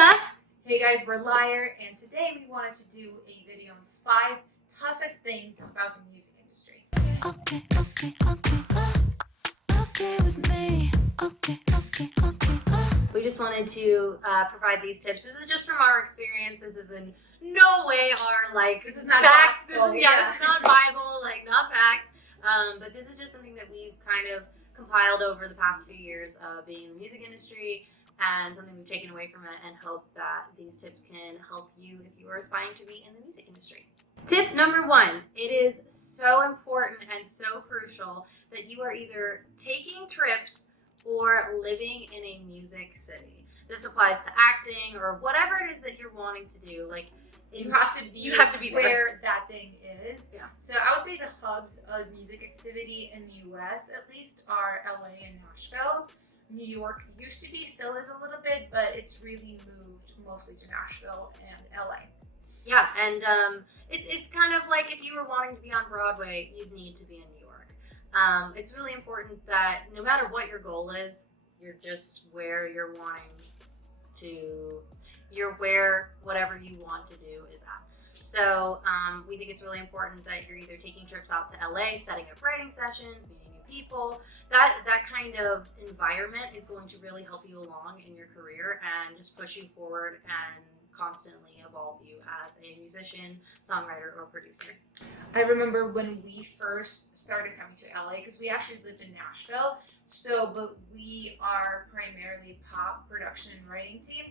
up? Hey guys, we're LYRE, and today we wanted to do a video on 5 toughest things about the music industry. Okay with me. Okay. We just wanted to provide these tips. This is just from our experience. This is in no way This is not facts. gospel, This is not Bible, not fact. But this is just something that we've kind of compiled over the past few years of being in the music industry, and something we've taken away from it, and hope that these tips can help you if you are aspiring to be in the music industry. Tip number 1, it is so important and so crucial that you are either taking trips or living in a music city. This applies to acting or whatever it is that you're wanting to do. You have to be there. where that thing is. Yeah. So I would say the hubs of music activity in the US at least are LA and Nashville. New York used to be, still is a little bit, but it's really moved mostly to Nashville and LA. Yeah, and it's kind of like if you were wanting to be on Broadway, you'd need to be in New York. It's really important that no matter what your goal is, you're just where you're wanting to, you're where whatever you want to do is at. So we think it's really important that you're either taking trips out to LA, setting up writing sessions, meeting new people. That kind of environment is going to really help you along in your career and just push you forward and constantly evolve you as a musician, songwriter, or producer. I remember when we first started coming to LA, because we actually lived in Nashville, but we are primarily a pop production and writing team.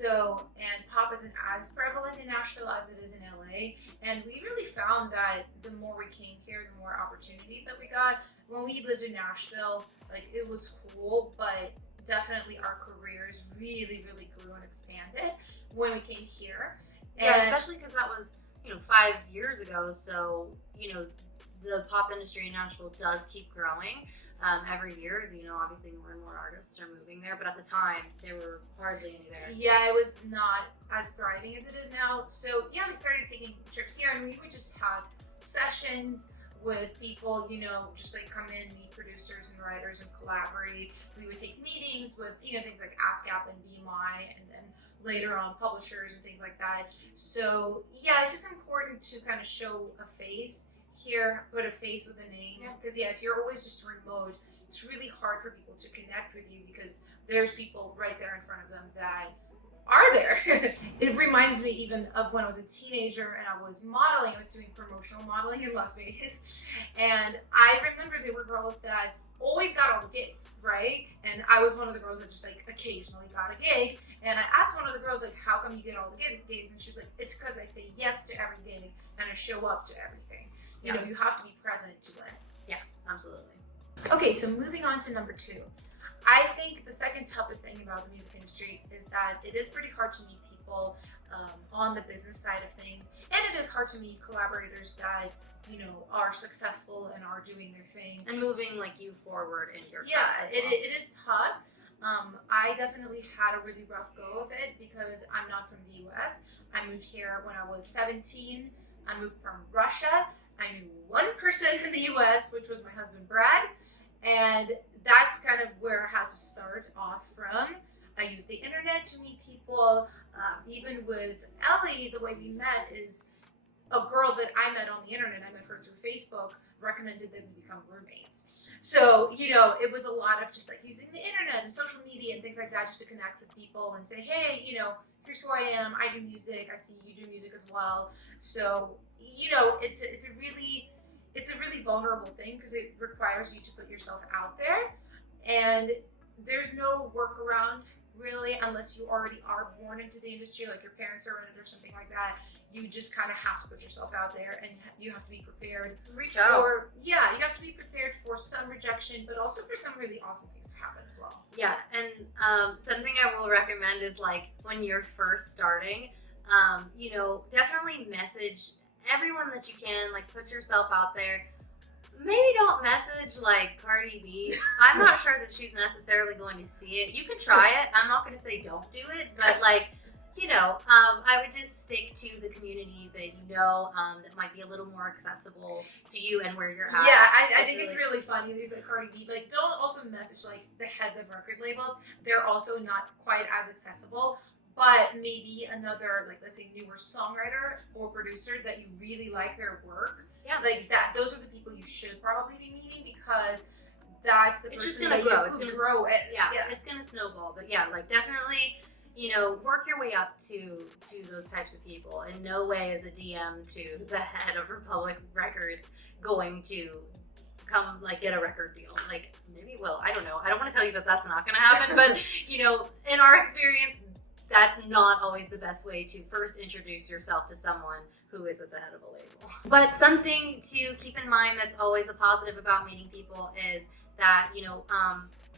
And pop isn't as prevalent in Nashville as it is in LA. And we really found that the more we came here, the more opportunities that we got. When we lived in Nashville, it was cool, but definitely our careers really, really grew and expanded when we came here. Yeah, especially because that was, 5 years ago. So, the pop industry in Nashville does keep growing every year. Obviously more and more artists are moving there, but at the time there were hardly any there. Yeah, it was not as thriving as it is now. So yeah, we started taking trips here, and we would just have sessions with people, just come in, meet producers and writers and collaborate. We would take meetings with, things like ASCAP and BMI, and then later on publishers and things like that. So yeah, it's just important to kind of show a face here, put a face with a name. Because if you're always just remote, it's really hard for people to connect with you because there's people right there in front of them that are there. It reminds me even of when I was a teenager and I was modeling. I was doing promotional modeling in Las Vegas, and I remember there were girls that always got all the gigs, right? And I was one of the girls that just occasionally got a gig. And I asked one of the girls, how come you get all the gigs? And she's like, it's because I say yes to every gig and I show up to everything. You have to be present to it. Yeah, absolutely. Okay, so moving on to number 2. I think the second toughest thing about the music industry is that it is pretty hard to meet people on the business side of things, and it is hard to meet collaborators that are successful and are doing their thing and moving you forward in your craft as well. It is tough. I definitely had a really rough go of it because I'm not from the US. I moved here when I was 17. I moved from Russia. I knew one person in the US, which was my husband Brad, and that's kind of where I had to start off from. I used the internet to meet people. Even with Elli, the way we met is a girl that I met on the internet. I met her through Facebook, recommended that we become roommates. So, it was a lot of just using the internet and social media and things like that just to connect with people and say, hey, here's who I am. I do music. I see you do music as well. So, it's a really vulnerable thing because it requires you to put yourself out there, and there's no workaround really unless you already are born into the industry, like your parents are in it or something like that. You just kind of have to put yourself out there, and you have to be prepared you have to be prepared for some rejection, but also for some really awesome things to happen as well. Yeah, and something I will recommend is when you're first starting, definitely message everyone that you can, put yourself out there. Maybe don't message Cardi B. I'm not sure that she's necessarily going to see it. You can try it. I'm not going to say don't do it, but I would just stick to the community that that might be a little more accessible to you and where you're at. Yeah, I think it's really fun. You use Cardi B. Don't also message the heads of record labels. They're also not quite as accessible. but maybe another, like, let's say newer songwriter or producer that you really like their work. Yeah. Like that, those are the people you should probably be meeting, because that's the It's just person gonna that grow. you It's could gonna grow it. Yeah, it's gonna snowball. But yeah, like definitely, work your way up to those types of people. In no way is a DM to the head of Republic Records going to come like get a record deal. Like maybe will. I don't know. I don't want to tell you that that's not gonna happen, but in our experience, that's not always the best way to first introduce yourself to someone who is at the head of a label. But something to keep in mind that's always a positive about meeting people is that,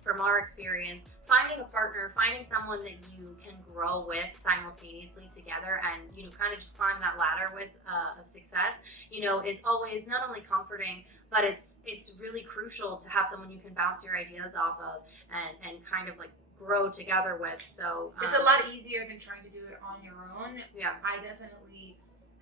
from our experience, finding a partner, finding someone that you can grow with simultaneously together and, kind of just climb that ladder with of success, is always not only comforting, but it's really crucial to have someone you can bounce your ideas off of and kind of like grow together with. So it's a lot easier than trying to do it on your own. Yeah. I definitely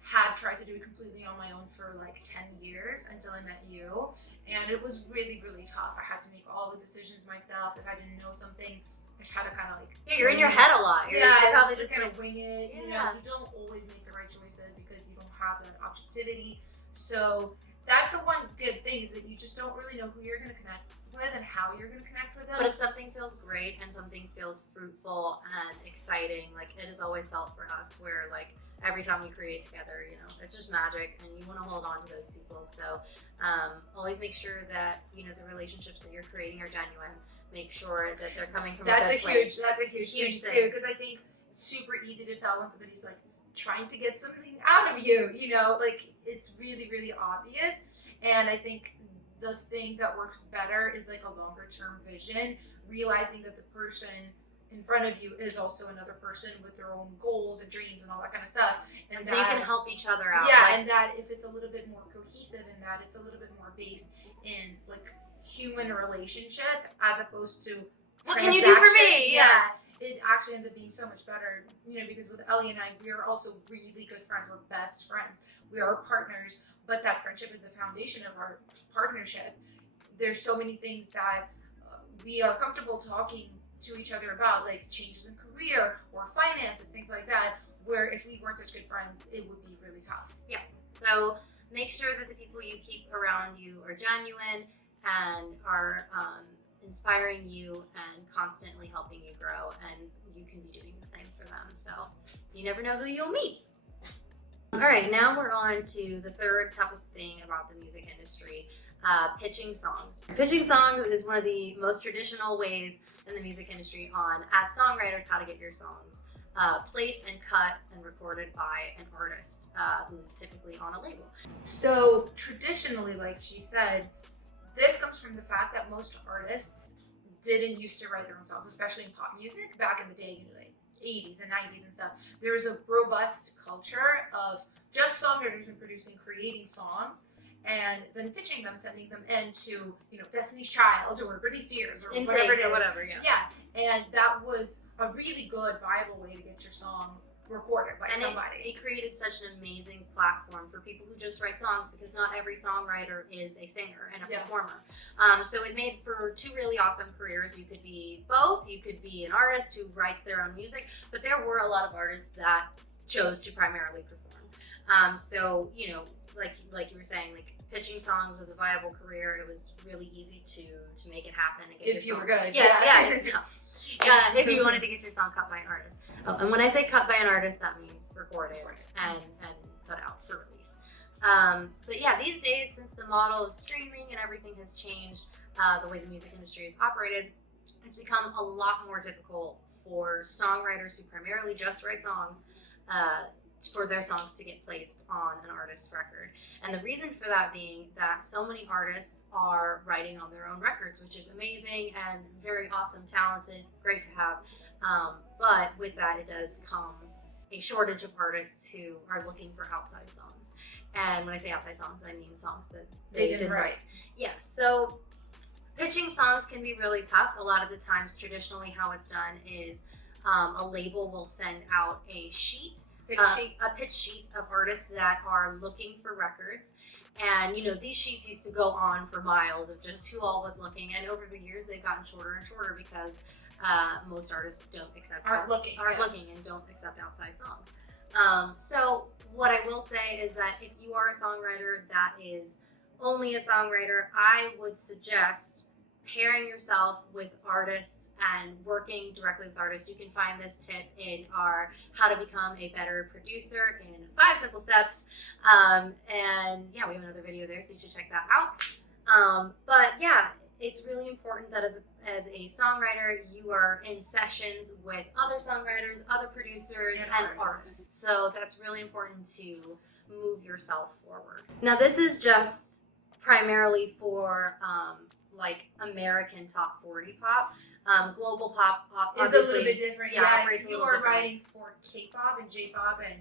had tried to do it completely on my own for like 10 years until I met you, and it was really, really tough. I had to make all the decisions myself. If I didn't know something, I just had to kind of like you're in your head a lot. You're probably just kind like of wing it. Yeah. You don't always make the right choices because you don't have that objectivity. So that's the one good thing, is that you just don't really know who you're going to connect with and how you're going to connect with them. But if something feels great and something feels fruitful and exciting, like it has always felt for us, where like every time we create together, it's just magic, and you want to hold on to those people. So always make sure that the relationships that you're creating are genuine. Make sure that they're coming from that's a a good place. huge thing thing. too, because I think it's super easy to tell when somebody's like trying to get something out of you. Like it's really, really obvious. And I think the thing that works better is like a longer term vision, realizing that the person in front of you is also another person with their own goals and dreams and all that kind of stuff. And so you can help each other out. Yeah, and that if it's a little bit more cohesive, and that it's a little bit more based in like human relationship as opposed to what can you do for me? Yeah. It actually ends up being so much better, because with Elli and I, we are also really good friends. We're best friends. We are partners, but that friendship is the foundation of our partnership. There's so many things that we are comfortable talking to each other about, like changes in career or finances, things like that, where if we weren't such good friends, it would be really tough. Yeah. So make sure that the people you keep around you are genuine and are inspiring you and constantly helping you grow, and you can be doing the same for them. So you never know who you'll meet. All right, now we're on to the third toughest thing about the music industry, pitching songs. Pitching songs is one of the most traditional ways in the music industry on, as songwriters, how to get your songs placed and cut and recorded by an artist who's typically on a label. So traditionally, like she said, this comes from the fact that most artists didn't used to write their own songs, especially in pop music back in the day, like 80s and 90s and stuff. There was a robust culture of just songwriters and producing, creating songs, and then pitching them, sending them into, Destiny's Child or Britney Spears or whatever it is. Or whatever, yeah. Yeah, and that was a really good, viable way to get your song recorded by somebody. It created such an amazing platform for people who just write songs, because not every songwriter is a singer and a performer. So it made for two really awesome careers. You could be both. You could be an artist who writes their own music, but there were a lot of artists that chose to primarily perform. So, like you were saying, like pitching songs was a viable career. It was really easy to make it happen and get if you were good. Yeah, if you wanted to get your song cut by an artist. Oh, and when I say cut by an artist, that means recorded and put out for release. But yeah, these days, since the model of streaming and everything has changed, the way the music industry is operated, it's become a lot more difficult for songwriters who primarily just write songs for their songs to get placed on an artist's record. And the reason for that being that so many artists are writing on their own records, which is amazing and very awesome, talented, great to have. But with that, it does come a shortage of artists who are looking for outside songs. And when I say outside songs, I mean songs that they didn't write. Yeah, so pitching songs can be really tough. A lot of the times, traditionally, how it's done is a label will send out a sheet, a pitch sheet of artists that are looking for records. And, these sheets used to go on for miles of just who all was looking. And over the years, they've gotten shorter and shorter because most artists don't accept Aren't looking and don't accept outside songs. So what I will say is that if you are a songwriter that is only a songwriter, I would suggest pairing yourself with artists and working directly with artists. You can find this tip in our How to Become a Better Producer in 5 Simple Steps. And yeah, we have another video there, so you should check that out. But yeah, it's really important that as a songwriter, you are in sessions with other songwriters, other producers, and artists. So that's really important to move yourself forward. Now, this is just primarily for like American top 40 pop. Global pop is a little bit different. Yeah, if you are writing for K-pop and J-pop and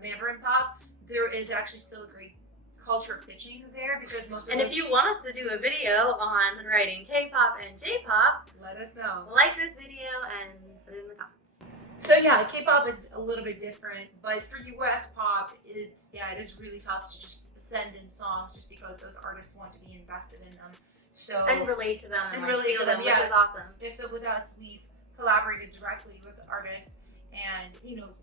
Mandarin pop, there is actually still a great culture of pitching there, because most of and if you want us to do a video on writing K-pop and J-pop, let us know. Like this video and put it in the comments. So yeah, K-pop is a little bit different, but for US pop, it is really tough to just send in songs just because those artists want to be invested in them. So and relate to them and like relate feel to them, which is awesome. So with us, we've collaborated directly with the artists, and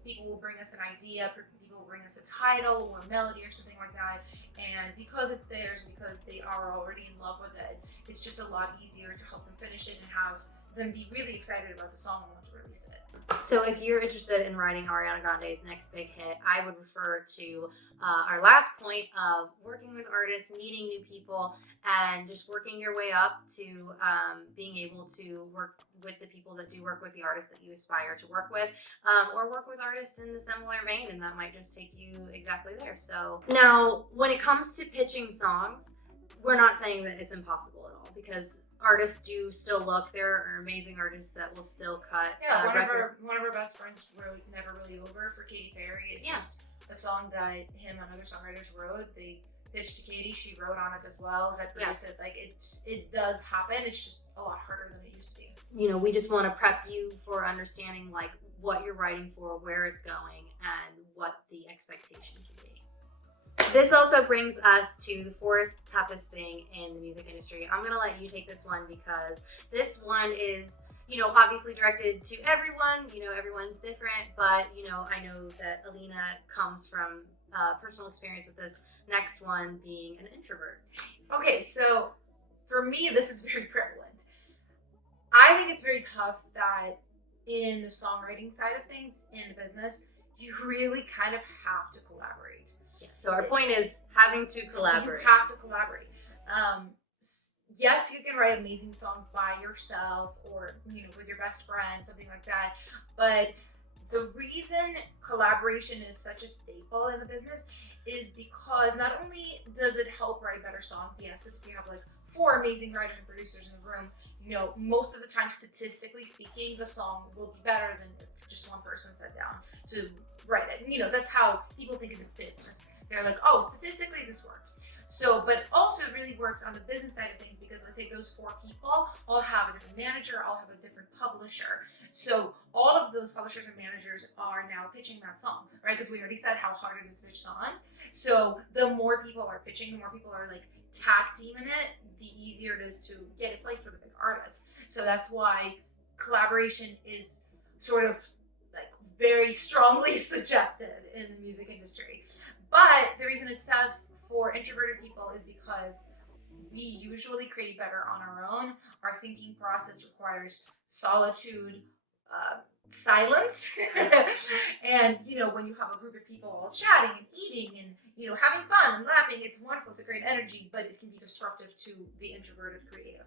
people will bring us an idea, people will bring us a title or a melody or something like that, and because it's theirs, because they are already in love with it, it's just a lot easier to help them finish it and have them be really excited about the song and want to release it. So if you're interested in writing Ariana Grande's next big hit, I would refer to our last point of working with artists, meeting new people, and just working your way up to being able to work with the people that do work with the artists that you aspire to work with, or work with artists in the similar vein, and that might just take you exactly there. So now, when it comes to pitching songs, we're not saying that it's impossible at all, because artists do still look. There are amazing artists that will still cut. Yeah, one of our best friends wrote "Never Really Over" for Katy Perry. It's just a song that him and other songwriters wrote. They pitched to Katy. She wrote on it as well. As I produced it. Like it does happen. It's just a lot harder than it used to be. We just want to prep you for understanding like what you're writing for, where it's going, and what the expectation can be. This also brings us to the 4th toughest thing in the music industry. I'm going to let you take this one, because this one is, obviously directed to everyone. Everyone's different, but, I know that Alina comes from personal experience with this next one, being an introvert. Okay, so for me, this is very prevalent. I think it's very tough that in the songwriting side of things in the business, you really kind of have to collaborate. So our point is having to collaborate. You have to collaborate. Yes, you can write amazing songs by yourself or, with your best friend, something like that. But the reason collaboration is such a staple in the business is because not only does it help write better songs, yes, because if you have like 4 amazing writers and producers in the room, most of the time, statistically speaking, the song will be better than if just one person sat down to write it. That's how people think in the business. They're like, oh, statistically this works. So, but also it really works on the business side of things, because let's say those 4 people all have a different manager, all have a different publisher. So all of those publishers and managers are now pitching that song, right? Because we already said how hard it is to pitch songs. So the more people are pitching, the more people are like tag teaming it, the easier it is to get it placed with a big artist. So that's why collaboration is sort of like very strongly suggested in the music industry. But the reason it's tough for introverted people is because we usually create better on our own. Our thinking process requires solitude, silence. And, when you have a group of people all chatting and eating and, having fun and laughing, it's wonderful. It's a great energy, but it can be disruptive to the introverted creative.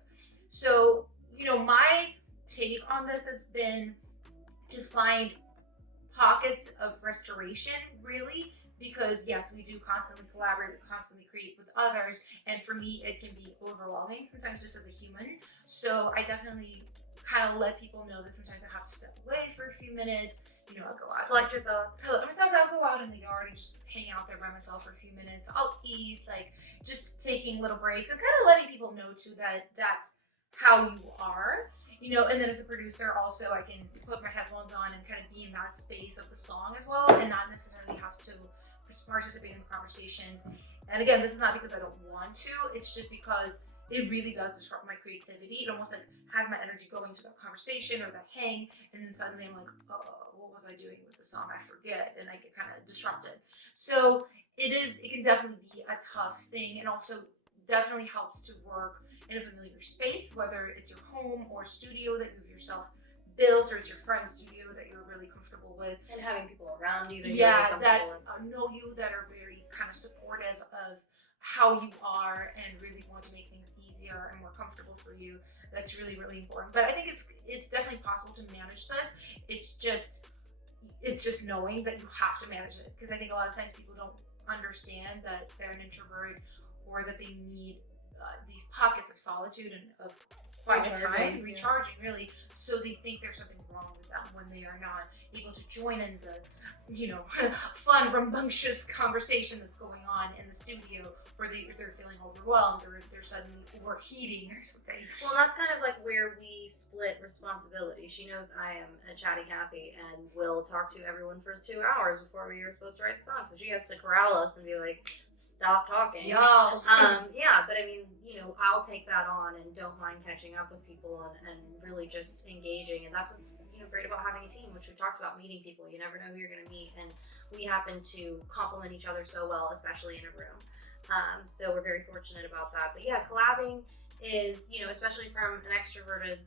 So, my take on this has been to find pockets of restoration, really. Because yes, we do constantly collaborate, we constantly create with others, and for me, it can be overwhelming sometimes just as a human. So I definitely kind of let people know that sometimes I have to step away for a few minutes. I'll go out, collect your thoughts. I'll go out in the yard and just hang out there by myself for a few minutes. I'll eat, just taking little breaks and kind of letting people know too that that's how you are. And then as a producer, also I can put my headphones on and kind of be in that space of the song as well, and not necessarily have to participate in the conversations. And again, this is not because I don't want to, it's just because it really does disrupt my creativity. It almost like has my energy going to that conversation or that hang, and then suddenly I'm like, oh, what was I doing with the song? I forget, and I get kind of disrupted. So it can definitely be a tough thing, and also definitely helps to work in a familiar space, whether it's your home or studio that you've yourself built, or it's your friend's studio that you're really comfortable with, and having people around you that you're really that comfortable with. know you, that are very kind of supportive of how you are and really want to make things easier and more comfortable for you. That's really, really important. But I think it's definitely possible to manage this. It's just knowing that you have to manage it, because I think a lot of times people don't understand that they're an introvert, or that they need these pockets of solitude and of quiet time, recharging really. So they think there's something wrong with them when they are not able to join in the, fun, rambunctious conversation that's going on in the studio, or they're feeling overwhelmed, or they're suddenly overheating or something. Well, that's kind of like where we split responsibility. She knows I am a chatty Cathy and will talk to everyone for 2 hours before we were supposed to write the song. So she has to corral us and be like, stop talking. Y'all. Yeah, but I mean, I'll take that on and don't mind catching up with people and really just engaging. And that's what's, great about having a team, which we talked about, meeting people. You never know who you're going to meet. And we happen to complement each other so well, especially in a room. So we're very fortunate about that. But yeah, collabing is, especially from an extroverted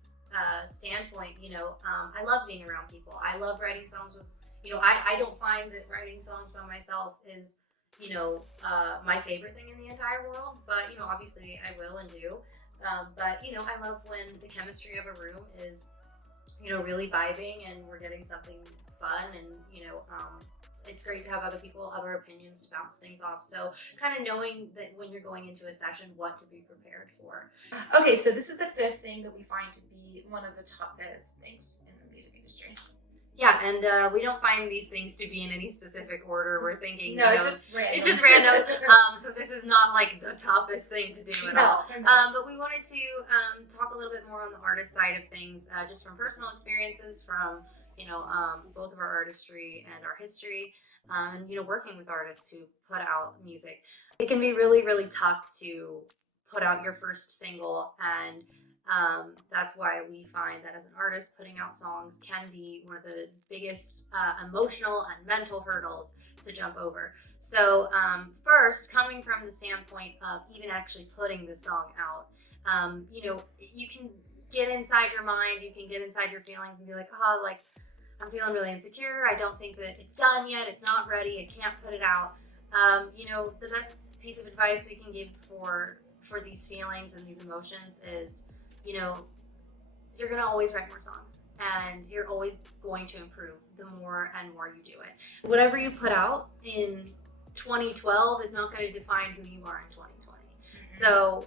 standpoint, I love being around people. I love writing songs with, I don't find that writing songs by myself is, my favorite thing in the entire world, but, obviously I will and do. But, I love when the chemistry of a room is, really vibing and we're getting something fun, and, it's great to have other people, other opinions to bounce things off. So kind of knowing that when you're going into a session, what to be prepared for. Okay, so this is the fifth thing that we find to be one of the toughest things in the music industry. Yeah, and we don't find these things to be in any specific order. We're thinking, no, it's just random. It's just random. So this is not like the toughest thing to do at all. But we wanted to talk a little bit more on the artist side of things, just from personal experiences, from both of our artistry and our history, and working with artists to put out music. It can be really, really tough to put out your first single, and that's why we find that as an artist, putting out songs can be one of the biggest emotional and mental hurdles to jump over. So first, coming from the standpoint of even actually putting the song out, you can get inside your mind, you can get inside your feelings and be like, I'm feeling really insecure. I don't think that it's done yet. It's not ready. I can't put it out. The best piece of advice we can give for these feelings and these emotions is, you're going to always write more songs, and you're always going to improve the more and more you do it. Whatever you put out in 2012 is not going to define who you are in 2020. So,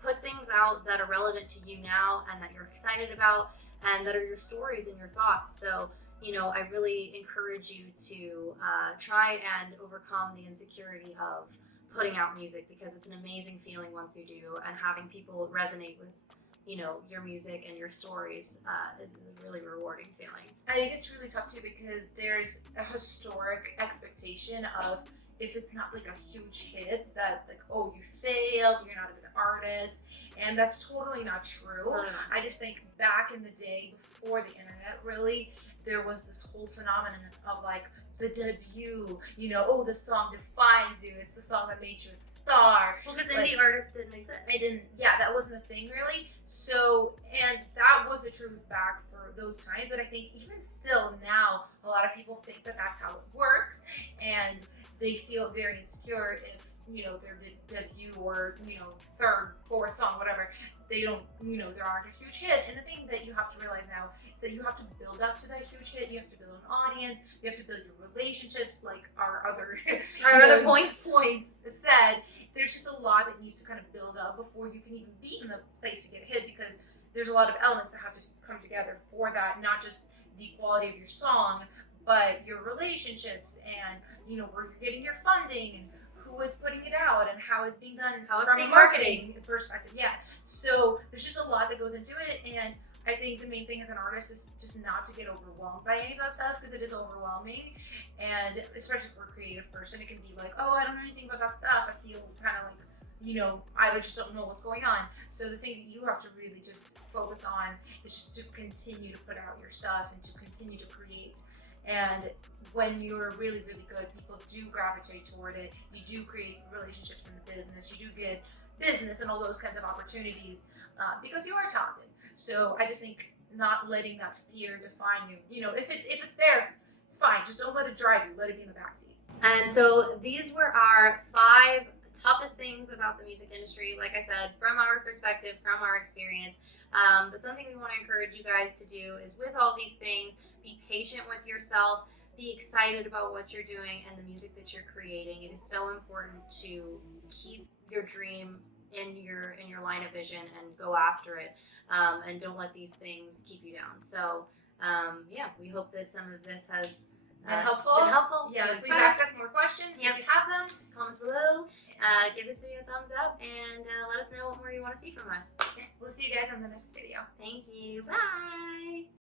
put things out that are relevant to you now and that you're excited about, and that are your stories and your thoughts. So, I really encourage you to try and overcome the insecurity of putting out music, because it's an amazing feeling once you do, and having people resonate with, your music and your stories is a really rewarding feeling. I think it's really tough too, because there's a historic expectation of, if it's not like a huge hit, that like, oh, you failed, you're not a good artist, and that's totally not true. I just think back in the day, before the internet really, there was this whole phenomenon of like the debut, oh, the song defines you, it's the song that made you a star. Well, because indie artists didn't exist. That wasn't a thing really. So, and that was the truth back for those times, but I think even still now, a lot of people think that that's how it works, and they feel very insecure if, their debut or, third, fourth song, whatever, they don't, there aren't a huge hit. And the thing that you have to realize now is that you have to build up to that huge hit. You have to build an audience. You have to build your relationships, like our other points said. There's just a lot that needs to kind of build up before you can even be in the place to get a hit, because there's a lot of elements that have to come together for that, not just the quality of your song, but your relationships, and where you're getting your funding, and who is putting it out, and how it's being done, how it's from being a marketing perspective. Yeah, so there's just a lot that goes into it, and I think the main thing as an artist is just not to get overwhelmed by any of that stuff, because it is overwhelming, and especially for a creative person, it can be like, oh, I don't know anything about that stuff. I feel kind of like, I just don't know what's going on. So the thing you have to really just focus on is just to continue to put out your stuff and to continue to create. And when you're really, really good, people do gravitate toward it. You do create relationships in the business. You do get business and all those kinds of opportunities because you are talented. So I just think not letting that fear define you. If it's there, it's fine. Just don't let it drive you. Let it be in the backseat. And so these were our 5 toughest things about the music industry, like I said, from our perspective, from our experience. But something we want to encourage you guys to do is, with all these things, be patient with yourself, be excited about what you're doing and the music that you're creating. It is so important to keep your dream in your line of vision and go after it, and don't let these things keep you down. So we hope that some of this has been helpful. Yeah, please ask us more questions if you have them. Comments below. Give this video a thumbs up and let us know what more you want to see from us. We'll see you guys on the next video. Thank you. Bye.